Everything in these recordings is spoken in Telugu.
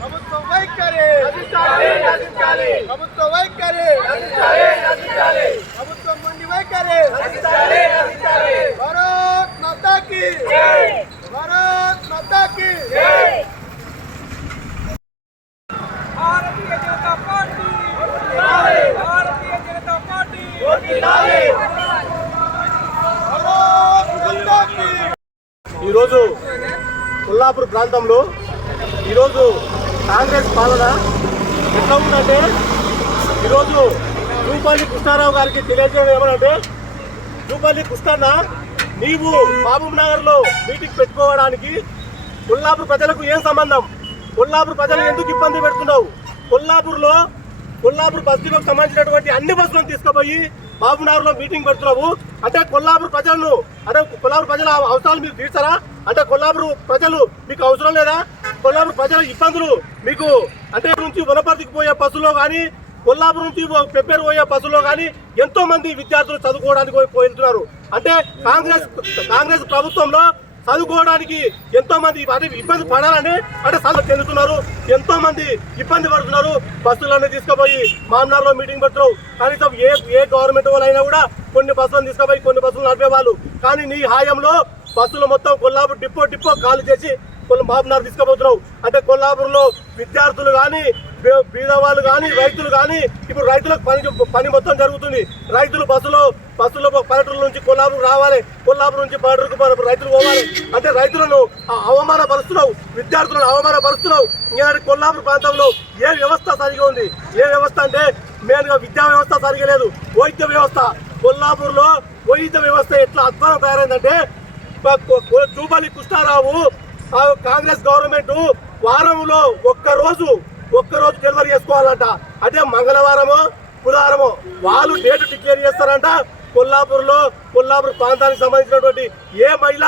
ప్రభుత్వం వైఖరి ప్రభుత్వం వైఖరి ప్రభుత్వం మండి వైఖరి భారత్ మాతాకి భారత్ మాతాకి భారతీయ జనతా పార్టీ భారతీయ జనతా పార్టీ భారత్ మాతాకి ఈరోజు కొల్లాపూర్ ప్రాంతంలో ఈరోజు కాంగ్రెస్ పాలన ఎట్లా ఉందంటే ఈరోజు జూపల్లి కృష్ణారావు గారికి తెలియజేయడం ఏమనంటే జూపల్లి కృష్ణన్న నీవు మహబూబ్ నగర్లో మీటింగ్ పెట్టుకోవడానికి కొల్లాపూర్ ప్రజలకు ఏం సంబంధం? కొల్లాపూర్ ప్రజలు ఎందుకు ఇబ్బంది పెడుతున్నావు? కొల్లాపూర్లో కొల్లాపూర్ బస్ సంబంధించినటువంటి అన్ని బస్సులను తీసుకుపోయి మహబూబ్నగర్లో మీటింగ్ పెడుతున్నావు. అంటే కొల్లాపూర్ ప్రజలను అంటే కొల్లాపూర్ ప్రజల అవసరాలు మీరు తీర్చారా? అంటే కొల్లాపూర్ ప్రజలు మీకు అవసరం లేదా? కొల్లాపూర్ ప్రజల ఇబ్బందులు మీకు అంటే నుంచి వనపర్తికి పోయే బస్సులో కానీ కొల్లాపూర్ నుంచి ప్రిపేర్ పోయే బస్సులో కానీ ఎంతో మంది విద్యార్థులు చదువుకోవడానికి పోయి- పోతున్నారు. అంటే కాంగ్రెస్ కాంగ్రెస్ ప్రభుత్వంలో చదువుకోవడానికి ఎంతో మంది అంటే ఇబ్బంది పడాలని అంటే చదువు చెందుతున్నారు. ఎంతో మంది ఇబ్బంది పడుతున్నారు. బస్సులన్నీ తీసుకుపోయి మామనార్లో మీటింగ్ పెట్టరు కనీసం ఏ ఏ గవర్నమెంట్ వాళ్ళైనా కూడా కొన్ని బస్సులను తీసుకుపోయి కొన్ని బస్సులు నడిపేవాళ్ళు. కానీ నీ హాయంలో బస్సులు మొత్తం కొల్లాపూర్ డిపో డిపో ఖాళీ చేసి కొన్ని మామనార్ తీసుకుపోతున్నావు. అంటే కొల్లాపూర్లో విద్యార్థులు కానీ బీదవాళ్ళు కానీ రైతులు కానీ ఇప్పుడు రైతులకు పని పని మొత్తం జరుగుతుంది. రైతులు బస్సులో బస్సులో పల్లెటూరు నుంచి కొల్లాపూర్ రావాలి. కొల్లాపూర్ నుంచి పల్లెటూరుకు రైతులు పోవాలి. అంటే రైతులను అవమాన అవమానపరుస్తున్నావు. విద్యార్థులను అవమానపరుస్తున్నావు. ఇలాంటి కొల్లాపూర్ ప్రాంతంలో ఏ వ్యవస్థ సరిగా ఉంది? ఏ వ్యవస్థ అంటే మెయిన్గా విద్యా వ్యవస్థ సరిగా లేదు. వైద్య వ్యవస్థ. కొల్లాపూర్లో వైద్య వ్యవస్థ ఎట్లా అధ్వానం తయారైందంటే జూబలి కృష్ణారావు ఆ కాంగ్రెస్ గవర్నమెంట్ వారంలో ఒక్క రోజు ఒక్క రోజు డెలివరీ చేసుకోవాలంట. అదే మంగళవారమో బుధవారమో వాళ్ళు డేట్ డిక్లేర్ చేస్తారంట. కొల్లాపూర్లో కొల్లాపూర్ ప్రాంతానికి సంబంధించినటువంటి ఏ మహిళ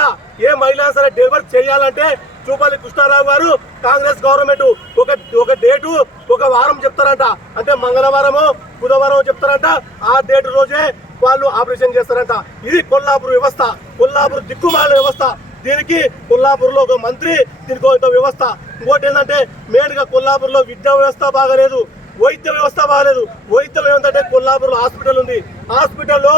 ఏ మహిళ సరే డెలివరీ చేయాలంటే చూపల్లి కృష్ణారావు గారు కాంగ్రెస్ గవర్నమెంట్ ఒక ఒక డేటు ఒక వారం చెప్తారంట. అంటే మంగళవారము బుధవారం చెప్తారంట. ఆ డేట్ రోజే వాళ్ళు ఆపరేషన్ చేస్తారంట. ఇది కొల్లాపూర్ వ్యవస్థ. కొల్లాపూర్ దిక్కుమాల వ్యవస్థ. దీనికి కొల్లాపూర్లో ఒక మంత్రి దీనికి ఒక వ్యవస్థ. ఇంకోటి ఏంటంటే మెయిన్గా కొల్లాపూర్లో విద్యా వ్యవస్థ బాగలేదు వైద్య వ్యవస్థ బాగలేదు. వైద్యం ఏంటంటే కొల్లాపూర్లో హాస్పిటల్ ఉంది. హాస్పిటల్లో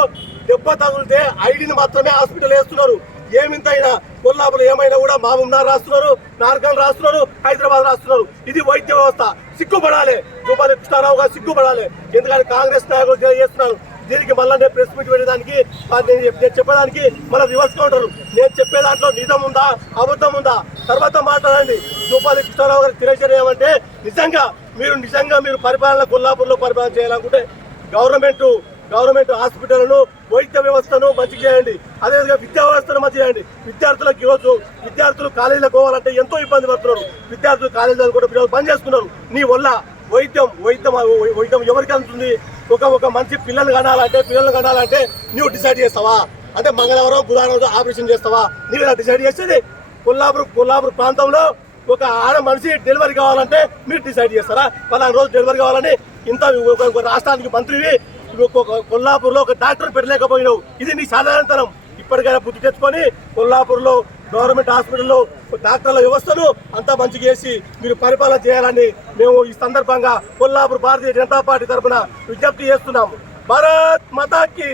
దెబ్బ తగిలితే ఐడిని మాత్రమే హాస్పిటల్ వేస్తున్నారు. ఏమింతైనా కొల్లాపూర్ ఏమైనా కూడా మామూలు రాస్తున్నారు నార్గన్ రాస్తున్నారు హైదరాబాద్ రాస్తున్నారు. ఇది వైద్య వ్యవస్థ. సిగ్గుపడాలి. జూపాలి కృష్ణారావు గారు సిగ్గుపడాలి. ఎందుకంటే కాంగ్రెస్ నాయకులు చేస్తున్నారు? దీనికి మళ్ళీ నేను ప్రెస్ మీట్ పెట్టడానికి నేను నేను చెప్పడానికి మళ్ళీ రివర్స్ కౌంటర్ నేను చెప్పే దాంట్లో నిజం ఉందా అబద్ధం ఉందా? తర్వాత మాట్లాడండి. జూపాలి కృష్ణారావు గారు తెలియజేయడం ఏమంటే నిజంగా మీరు నిజంగా మీరు పరిపాలన కొల్లాపూర్లో పరిపాలన చేయాలనుకుంటే గవర్నమెంట్ గవర్నమెంట్ హాస్పిటల్ను వైద్య వ్యవస్థను మంచి చేయండి. అదేవిధంగా విద్యా వ్యవస్థను మంచి చేయండి. విద్యార్థులకు ఈరోజు విద్యార్థులు కాలేజీలకు పోవాలంటే ఎంతో ఇబ్బంది పడుతున్నారు. విద్యార్థులు కాలేజీలు కూడా పిల్లలు పని చేస్తున్నారు. నీ వల్ల వైద్యం వైద్యం వైద్యం ఎవరికి అందుతుంది? ఒక ఒక మంచి పిల్లలు కనాలంటే పిల్లలు కనాలంటే నువ్వు డిసైడ్ చేస్తావా? అంటే మంగళవారం బుధవారం రోజు ఆపరేషన్ చేస్తావా? నీవు డిసైడ్ చేసేది కొల్లాపూర్ కొల్లాపూర్ ప్రాంతంలో ఒక ఆడ మనిషి డెలివరీ కావాలంటే మీరు డిసైడ్ చేస్తారా? పలానా రోజు డెలివరీ కావాలని ఇంత ఒక- రాష్ట్రానికి మంత్రివి కొల్లాపూర్లో ఒక డాక్టర్ పెట్టలేకపోయినావు. ఇది నీ సాధారణతనం ఇప్పటికైనా బుద్ధి తెచ్చుకొని కొల్లాపూర్లో గవర్నమెంట్ హాస్పిటల్లో డాక్టర్ల వ్యవస్థను అంతా మంచి చేసి మీరు పరిపాలన చేయాలని మేము ఈ సందర్భంగా కొల్లాపూర్ భారతీయ జనతా పార్టీ తరఫున విజ్ఞప్తి చేస్తున్నాము. భారత్ మతాకి